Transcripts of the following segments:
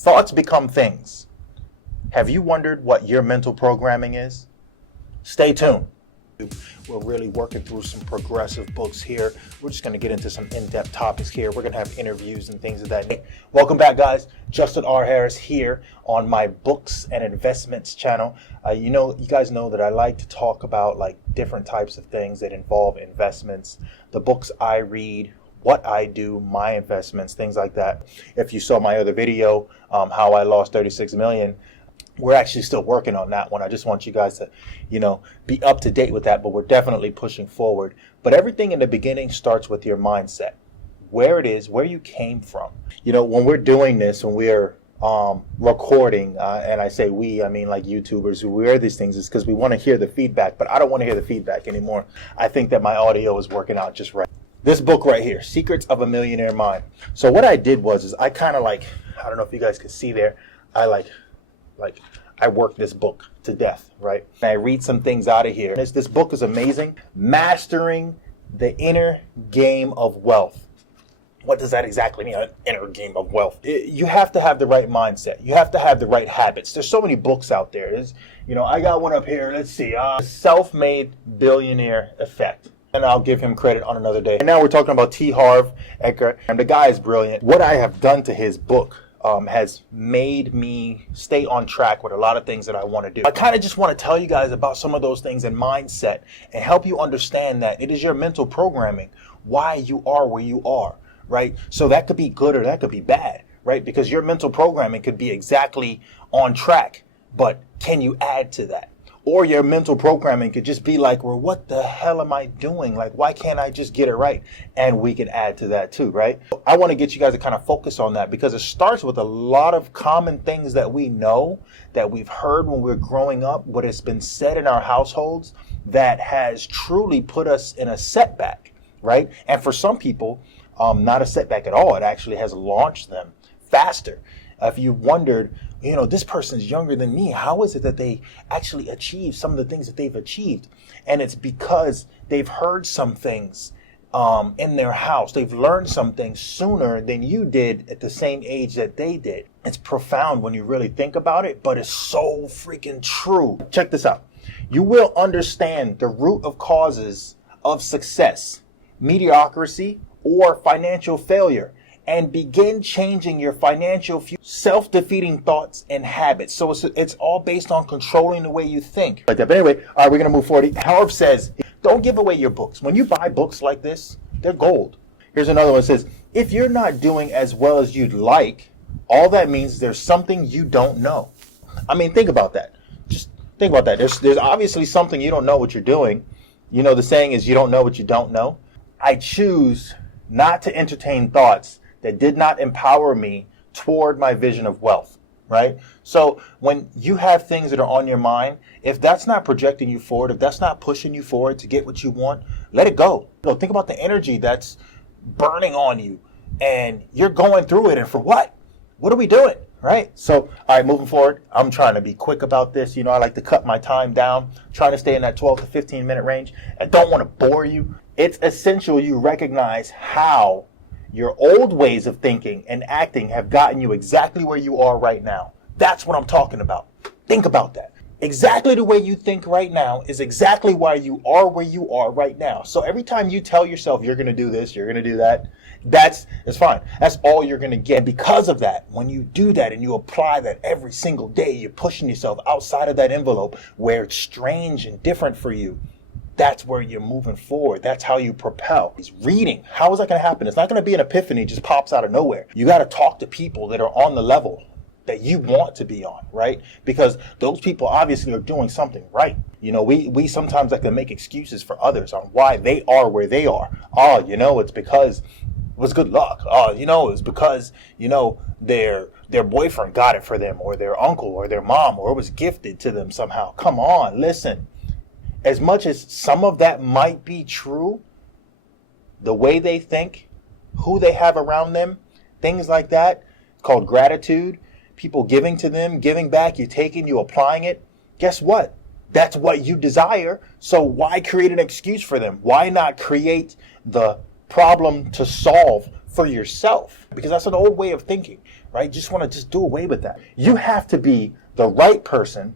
Thoughts become things. Have you wondered what your mental programming is? Stay tuned. We're really working through some progressive books here. We're just going to get into some in-depth topics here. We're going to have interviews and things of that nature. Welcome back, guys. Justin R. Harris here on my books and investments channel. You guys know that I like to talk about like different types of things that involve investments, the books I read, what I do, my investments, things like that. If you saw my other video, how I lost 36 million, we're actually still working on that one. I just want you guys to, be up to date with that, but we're definitely pushing forward. But everything in the beginning starts with your mindset, where it is, where you came from. When we're doing this, when we're recording, and I say we, I mean like YouTubers who wear these things, is because we want to hear the feedback, but I don't want to hear the feedback anymore. I think that my audio is working out just right. This book right here, Secrets of a Millionaire Mind. So what I did was I kind of I don't know if you guys can see there, I worked this book to death, right? And I read some things out of here. This book is amazing. Mastering the Inner Game of Wealth. What does that exactly mean, an inner game of wealth? You have to have the right mindset. You have to have the right habits. There's so many books out there. I got one up here. Let's see. Self-Made Billionaire Effect. And I'll give him credit on another day. And now we're talking about T Harv Eker. And the guy is brilliant. What I have done to his book has made me stay on track with a lot of things that I want to do. I kind of just want to tell you guys about some of those things in mindset and help you understand that it is your mental programming why you are where you are, right? So that could be good or that could be bad, right? Because your mental programming could be exactly on track, but can you add to that? Or your mental programming could just be like, well, what the hell am I doing? Like, why can't I just get it right? And we can add to that too, right? I want to get you guys to kind of focus on that because it starts with a lot of common things that we know, that we've heard when we're growing up, what has been said in our households that has truly put us in a setback, right? And for some people, not a setback at all. It actually has launched them faster. If you wondered, this person's younger than me, how is it that they actually achieve some of the things that they've achieved? And it's because they've heard some things in their house. They've learned some things sooner than you did at the same age that they did. It's profound when you really think about it, but it's so freaking true. Check this out. You will understand the root of causes of success, mediocrity, or financial failure, and begin changing your financial future. Self-defeating thoughts and habits. So it's all based on controlling the way you think. Like that. But anyway, all right, we're going to move forward. Harv says, don't give away your books. When you buy books like this, they're gold. Here's another one that says, if you're not doing as well as you'd like, all that means there's something you don't know. I mean, think about that. Just think about that. There's obviously something you don't know what you're doing. The saying is you don't know what you don't know. I choose not to entertain thoughts that did not empower me toward my vision of wealth, right? So when you have things that are on your mind, if that's not projecting you forward, if that's not pushing you forward to get what you want, let it go. Think about the energy that's burning on you and you're going through it. And for what? What are we doing, right? So, all right, moving forward, I'm trying to be quick about this. I like to cut my time down, trying to stay in that 12 to 15 minute range. I don't want to bore you. It's essential you recognize how your old ways of thinking and acting have gotten you exactly where you are right now. That's what I'm talking about. Think about that. Exactly the way you think right now is exactly why you are where you are right now. So every time you tell yourself you're going to do this, you're going to do that, that's fine. That's all you're going to get. Because of that, when you do that and you apply that every single day, you're pushing yourself outside of that envelope where it's strange and different for you. That's where you're moving forward. That's how you propel. It's reading. How is that going to happen? It's not going to be an epiphany, just pops out of nowhere. You got to talk to people that are on the level that you want to be on, right? Because those people obviously are doing something right. We sometimes like to make excuses for others on why they are where they are. It's because it was good luck. It's because, their boyfriend got it for them, or their uncle or their mom, or it was gifted to them somehow. Come on, listen. As much as some of that might be true, the way they think, who they have around them, things like that, called gratitude, people giving to them, giving back, you taking, you applying it. Guess what? That's what you desire. So why create an excuse for them? Why not create the problem to solve for yourself? Because that's an old way of thinking, right? Just want to just do away with that. You have to be the right person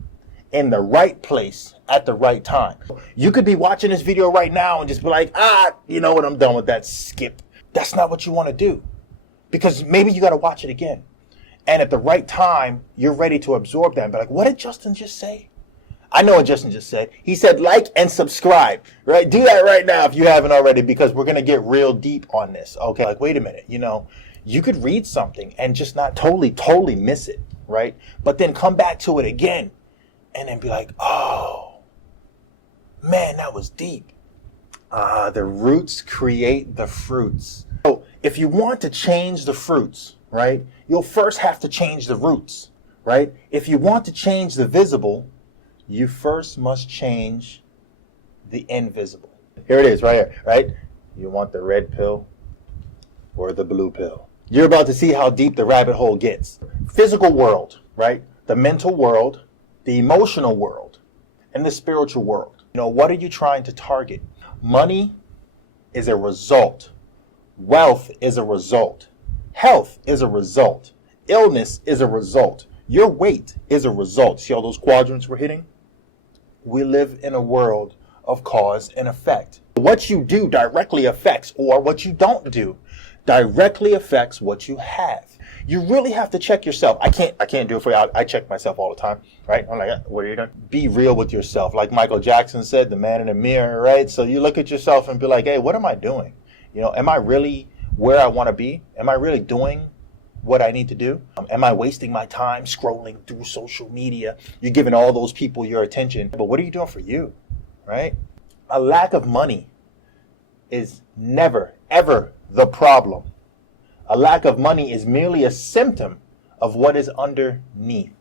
in the right place at the right time. You could be watching this video right now and just be like, you know what, I'm done with that, skip. That's not what you want to do, because maybe you got to watch it again. And at the right time, you're ready to absorb that and be like, what did Justin just say? I know what Justin just said. He said like and subscribe, right? Do that right now if you haven't already, because we're going to get real deep on this. Okay, like, wait a minute, you could read something and just not totally miss it, right? But then come back to it again and then be like, oh, man, that was deep. The roots create the fruits. So if you want to change the fruits, right, you'll first have to change the roots, right? If you want to change the visible, you first must change the invisible. Here it is right here, right? You want the red pill or the blue pill? You're about to see how deep the rabbit hole gets. Physical world, right? The mental world, the emotional world, and the spiritual world. What are you trying to target? Money is a result. Wealth is a result. Health is a result. Illness is a result. Your weight is a result. See all those quadrants we're hitting? We live in a world of cause and effect. What you do directly affects, or what you don't do directly affects what you have. You really have to check yourself. I can't do it for you. I check myself all the time, right? I'm like, what are you doing? Be real with yourself. Like Michael Jackson said, the man in the mirror, right? So you look at yourself and be like, hey, what am I doing? Am I really where I want to be? Am I really doing what I need to do? Am I wasting my time scrolling through social media? You're giving all those people your attention, but what are you doing for you, right? A lack of money is never, ever the problem. A lack of money is merely a symptom of what is underneath.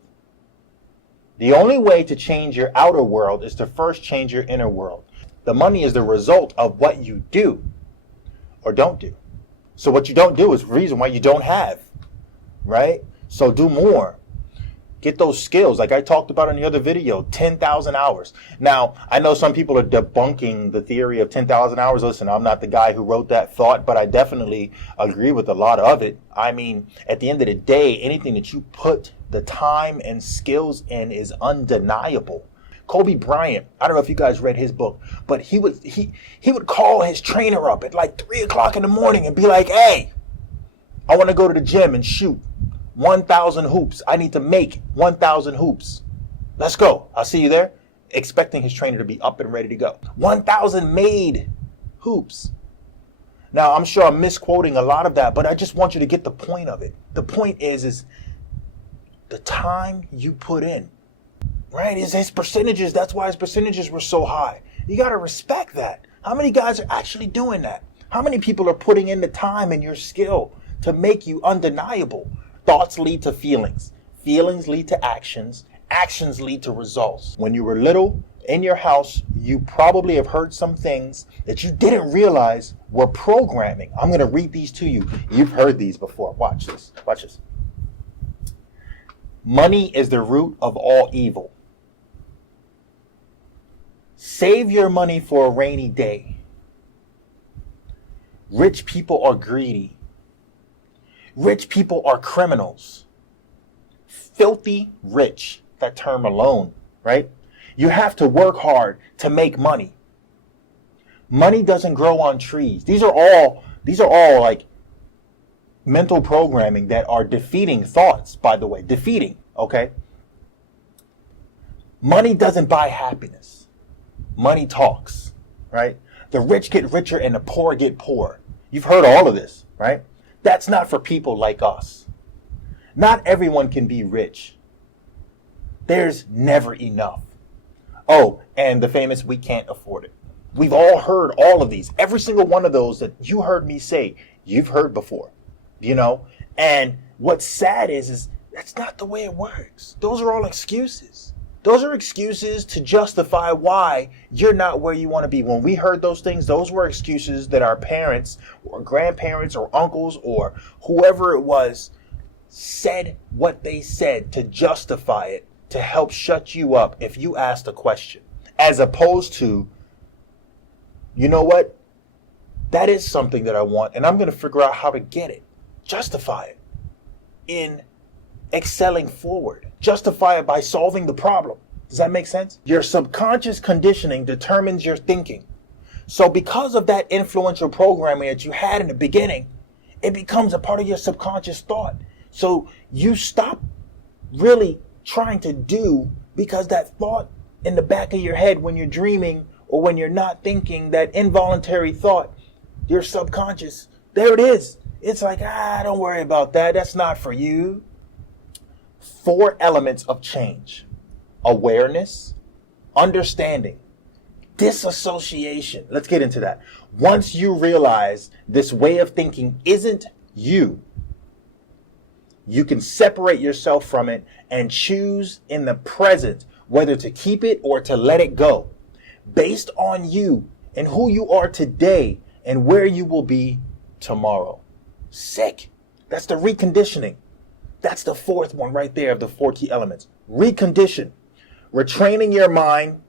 The only way to change your outer world is to first change your inner world. The money is the result of what you do or don't do. So what you don't do is the reason why you don't have, right? So do more. Get those skills. Like I talked about in the other video, 10,000 hours. Now, I know some people are debunking the theory of 10,000 hours. Listen, I'm not the guy who wrote that thought, but I definitely agree with a lot of it. I mean, at the end of the day, anything that you put the time and skills in is undeniable. Kobe Bryant, I don't know if you guys read his book, but he would call his trainer up at like 3 o'clock in the morning and be like, hey, I want to go to the gym and shoot 1,000 hoops. I need to make 1,000 hoops. Let's go. I'll see you there. Expecting his trainer to be up and ready to go. 1,000 made hoops. Now, I'm sure I'm misquoting a lot of that, but I just want you to get the point of it. The point is the time you put in, right? Is his percentages. That's why his percentages were so high. You got to respect that. How many guys are actually doing that? How many people are putting in the time and your skill to make you undeniable? Thoughts lead to feelings. Feelings lead to actions. Actions lead to results. When you were little in your house, you probably have heard some things that you didn't realize were programming. I'm going to read these to you. You've heard these before. Watch this. Watch this. Money is the root of all evil. Save your money for a rainy day. Rich people are greedy. Rich people are criminals. Filthy rich, that term alone, right? You have to work hard to make money. Money doesn't grow on trees. These are all like mental programming that are defeating thoughts, by the way. Defeating, okay? Money doesn't buy happiness. Money talks, right? The rich get richer and the poor get poorer. You've heard all of this, right? That's not for people like us. Not everyone can be rich. There's never enough. Oh, and the famous, we can't afford it. We've all heard all of these. Every single one of those that you heard me say, you've heard before, And what's sad is that's not the way it works. Those are all excuses. Those are excuses to justify why you're not where you want to be. When we heard those things, those were excuses that our parents or grandparents or uncles or whoever it was said what they said to justify it, to help shut you up if you asked a question. As opposed to, you know what? That is something that I want, and I'm going to figure out how to get it. Justify it. in excelling forward. Justify it by solving the problem. Does that make sense? Your subconscious conditioning determines your thinking. So because of that influential programming that you had in the beginning, it becomes a part of your subconscious thought. So you stop really trying to do, because that thought in the back of your head when you're dreaming or when you're not thinking, that involuntary thought, your subconscious, there it is. It's like, don't worry about that. That's not for you. 4 elements of change: awareness, understanding, disassociation. Let's get into that. Once you realize this way of thinking isn't you, you can separate yourself from it and choose in the present whether to keep it or to let it go, based on you and who you are today and where you will be tomorrow. Sick. That's the reconditioning. That's the 4th one right there of the 4 key elements. Recondition. Retraining your mind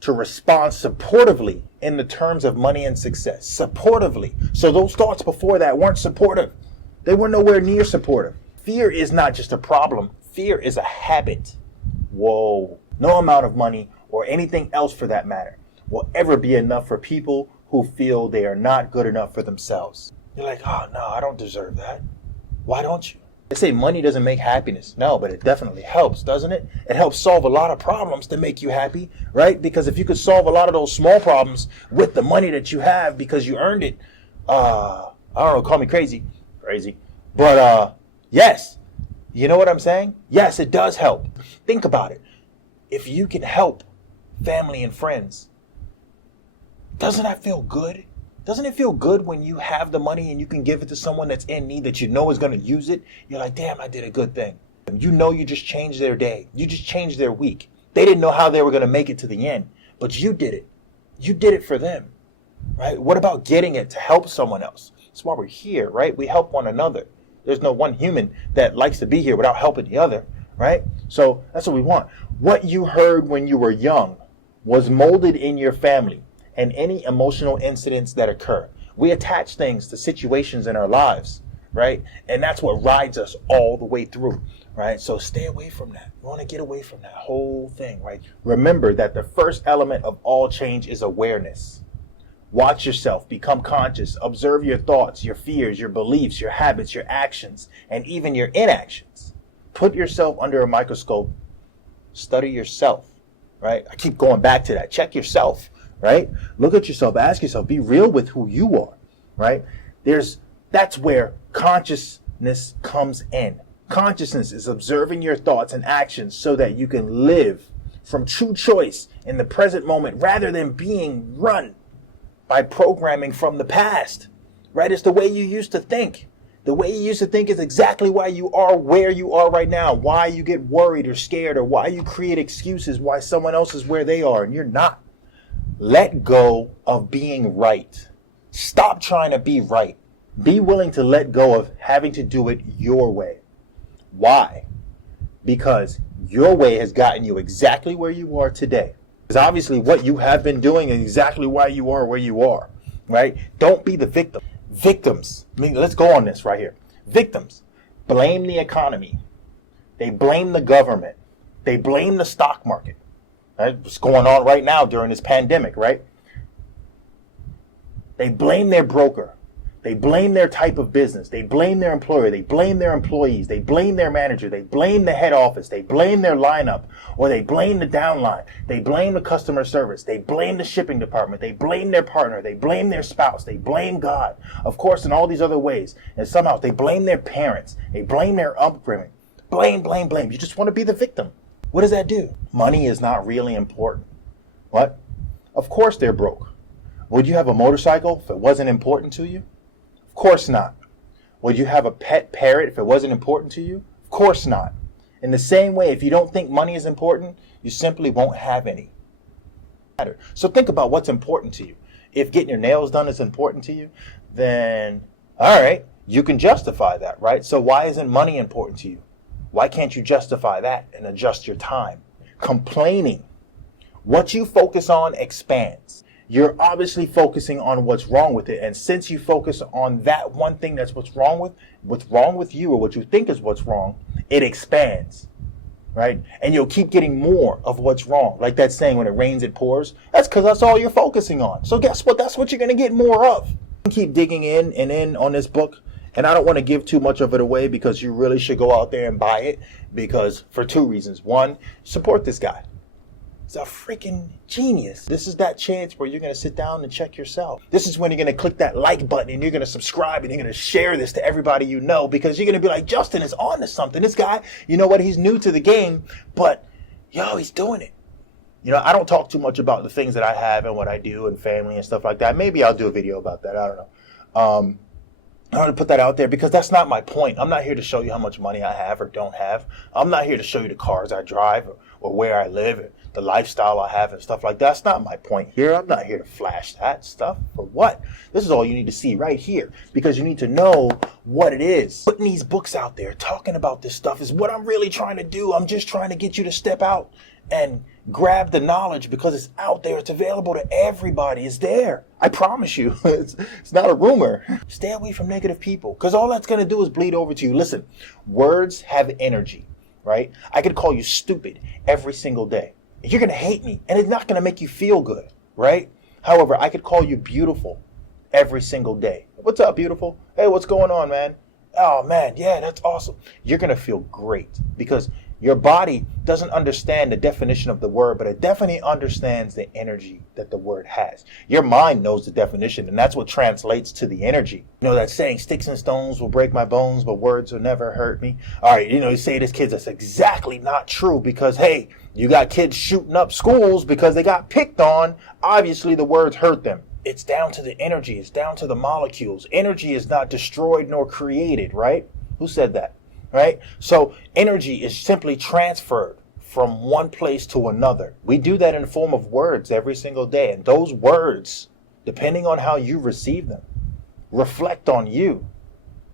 to respond supportively in the terms of money and success. Supportively. So those thoughts before that weren't supportive. They were nowhere near supportive. Fear is not just a problem. Fear is a habit. Whoa. No amount of money or anything else for that matter will ever be enough for people who feel they are not good enough for themselves. You're like, oh no, I don't deserve that. Why don't you? They say money doesn't make happiness. No, but it definitely helps, doesn't it? It helps solve a lot of problems to make you happy, right? Because if you could solve a lot of those small problems with the money that you have because you earned it, I don't know, call me crazy, but yes, you know what I'm saying? Yes, it does help. Think about it. If you can help family and friends, doesn't that feel good? Doesn't it feel good when you have the money and you can give it to someone that's in need that you know is going to use it? You're like, damn, I did a good thing. You know you just changed their day. You just changed their week. They didn't know how they were going to make it to the end, but you did it. You did it for them, right? What about getting it to help someone else? That's why we're here, right? We help one another. There's no one human that likes to be here without helping the other, right? So that's what we want. What you heard when you were young was molded in your family and any emotional incidents that occur. We attach things to situations in our lives, right? And that's what rides us all the way through, right? So stay away from that. You want to get away from that whole thing, right? Remember that the first element of all change is awareness. Watch yourself, become conscious, observe your thoughts, your fears, your beliefs, your habits, your actions, and even your inactions. Put yourself under a microscope, study yourself, right? I keep going back to that. Check yourself, right? Look at yourself, ask yourself, be real with who you are, right? That's where consciousness comes in. Consciousness is observing your thoughts and actions so that you can live from true choice in the present moment rather than being run by programming from the past, right? It's the way you used to think. The way you used to think is exactly why you are where you are right now, why you get worried or scared, or why you create excuses why someone else is where they are and you're not. Let go of being right. Stop trying to be right. Be willing to let go of having to do it your way. Why? Because your way has gotten you exactly where you are today. Because obviously what you have been doing is exactly why you are where you are, right? Don't be the victim. Victims, let's go on this right here. Victims blame the economy. They blame the government. They blame the stock market. Right? What's going on right now during this pandemic, right? They blame their broker. They blame their type of business. They blame their employer. They blame their employees. They blame their manager. They blame the head office. They blame their lineup, or they blame the downline. They blame the customer service. They blame the shipping department. They blame their partner. They blame their spouse. They blame God, of course, in all these other ways. And somehow they blame their parents. They blame their upbringing. Blame, blame, blame. You just want to be the victim. What does that do? Money is not really important. What? Of course they're broke. Would you have a motorcycle if it wasn't important to you? Of course not. Would you have a pet parrot if it wasn't important to you? Of course not. In the same way, if you don't think money is important, you simply won't have any. So think about what's important to you. If getting your nails done is important to you, then all right, you can justify that, right? So why isn't money important to you? Why can't you justify that and adjust your time? Complaining. What you focus on expands. you're obviously focusing on what's wrong with it. And since you focus on that one thing that's what's wrong with you, or what you think is what's wrong, it expands, right? And you'll keep getting more of what's wrong. Like that saying, when it rains, it pours. That's because that's all you're focusing on. So guess what? That's what you're going to get more of. Keep digging in on this book. And I don't want to give too much of it away, because you really should go out there and buy it, because for two reasons. One, support this guy. He's a freaking genius. This is that chance where you're going to sit down and check yourself. This is when you're going to click that like button, and you're going to subscribe, and you're going to share this to everybody you know, because you're going to be like, Justin is on to something. This guy, you know what? He's new to the game, but yo, he's doing it. You know, I don't talk too much about the things that I have and what I do and family and stuff like that. Maybe I'll do a video about that. I don't know. I want to put that out there because that's not my point. I'm not here to show you how much money I have or don't have. I'm not here to show you the cars I drive or where I live or the lifestyle I have and stuff like that. That's not my point here. I'm not here to flash that stuff. For what? This is all you need to see right here, because you need to know what it is. Putting these books out there, talking about this stuff is what I'm really trying to do. I'm just trying to get you to step out and grab the knowledge, because it's out there. It's available to everybody. It's there. I promise you. It's not a rumor. Stay away from negative people, because all that's going to do is bleed over to you. Listen, words have energy, right? I could call you stupid every single day. You're going to hate me, and it's not going to make you feel good, right? However, I could call you beautiful every single day. What's up, beautiful? Hey, what's going on, man? Oh, man, yeah, that's awesome. You're going to feel great, because your body doesn't understand the definition of the word, but it definitely understands the energy that the word has. Your mind knows the definition, and that's what translates to the energy. You know that saying, sticks and stones will break my bones, but words will never hurt me. All right, you say this, kids, that's exactly not true, because, hey, you got kids shooting up schools because they got picked on. Obviously, the words hurt them. It's down to the energy. It's down to the molecules. Energy is not destroyed nor created, right? Who said that? Right? So energy is simply transferred from one place to another. We do that in the form of words every single day. And those words, depending on how you receive them, reflect on you,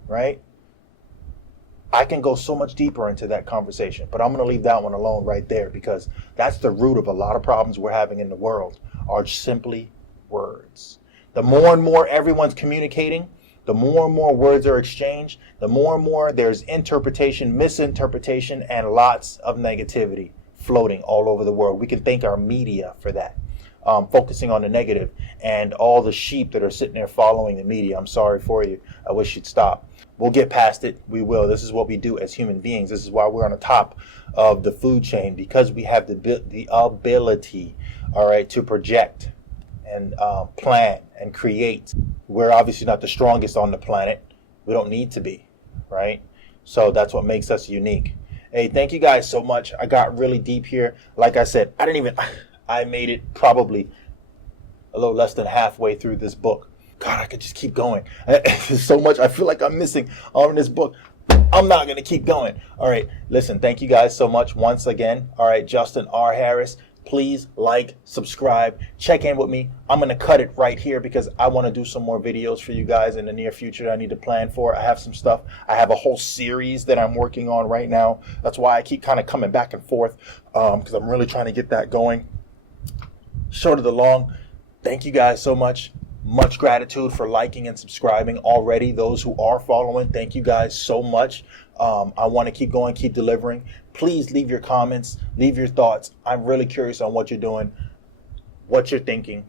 right? I can go so much deeper into that conversation, but I'm going to leave that one alone right there, because that's the root of a lot of problems we're having in the world, are simply words. The more and more everyone's communicating, the more and more words are exchanged, the more and more there's interpretation, misinterpretation, and lots of negativity floating all over the world. We can thank our media for that, focusing on the negative, and all the sheep that are sitting there following the media. I'm sorry for you. I wish you'd stop. We'll get past it. We will. This is what we do as human beings. This is why we're on the top of the food chain, because we have the ability, all right, to project and plan and create. We're obviously not the strongest on the planet. We don't need to be, right? So that's what makes us unique. Hey, thank you guys so much. I got really deep here. Like I said, I made it probably a little less than halfway through this book. God, I could just keep going. There's so much I feel like I'm missing on this book. I'm not going to keep going. All right, listen, thank you guys so much once again. All right, Justin R. Harris. Please like, subscribe, check in with me. I'm going to cut it right here, because I want to do some more videos for you guys in the near future that I need to plan for. I have some stuff. I have a whole series that I'm working on right now. That's why I keep kind of coming back and forth, because I'm really trying to get that going. Short of the long, thank you guys so much. Much gratitude for liking and subscribing already. Those who are following, thank you guys so much. I want to keep going, keep delivering. Please leave your comments, leave your thoughts. I'm really curious on what you're doing, what you're thinking,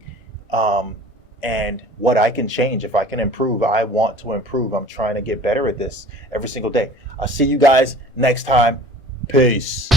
and what I can change. If I can improve, I want to improve. I'm trying to get better at this every single day. I'll see you guys next time. Peace.